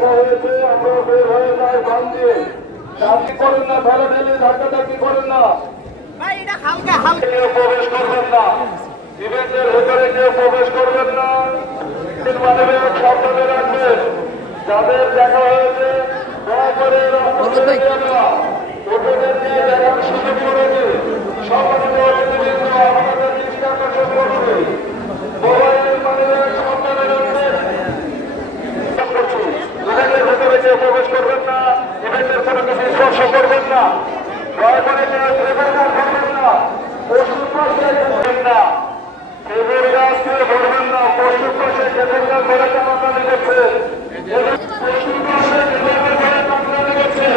দেখা হয়েছে আপনারা বের হয়ে যায় বান দিয়ে। চাকরি করেন না ঠেলাঠেলি ধাক্কাধাক্কি করেন না। ভাই এটা হালকা হালকা। কেউ প্রবেশ করবেন না। ইভেন্টের ভেতরে কেউ প্রবেশ করবেন না। মানবে সাবধানে রাখবেন যাদের দেখা হয়েছে দয়া করে রাস্তা নিয়ে সুযোগ করে দিন সম্মানিত অতিথিবৃন্দ আমাদের দৃষ্টি আকর্ষণ করবে মোবাইলের মানবে সাবধানে রাখবেন ইভেন্টের ভেতরে কেউ প্রবেশ করবেন না ইভেন্টের কোনো কিছু স্পর্শ করবেন না দয়া করে কেউ কাজ করবেন না ওষুধ পাশে করবেন না খেজুর গাছ দিয়ে ধরবেন না পশুর পাশে খেজুর গাছ ধরে করছে পশুর পাশে খেজুর গাছ ধরে টানাটানি করছে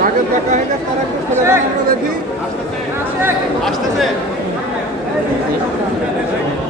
যাকে দেখা হয়ে গেছে তারা একটু সরে যান আমরা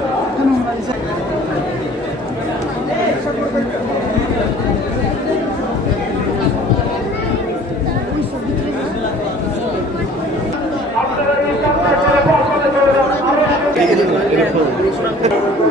よろしくお願いします。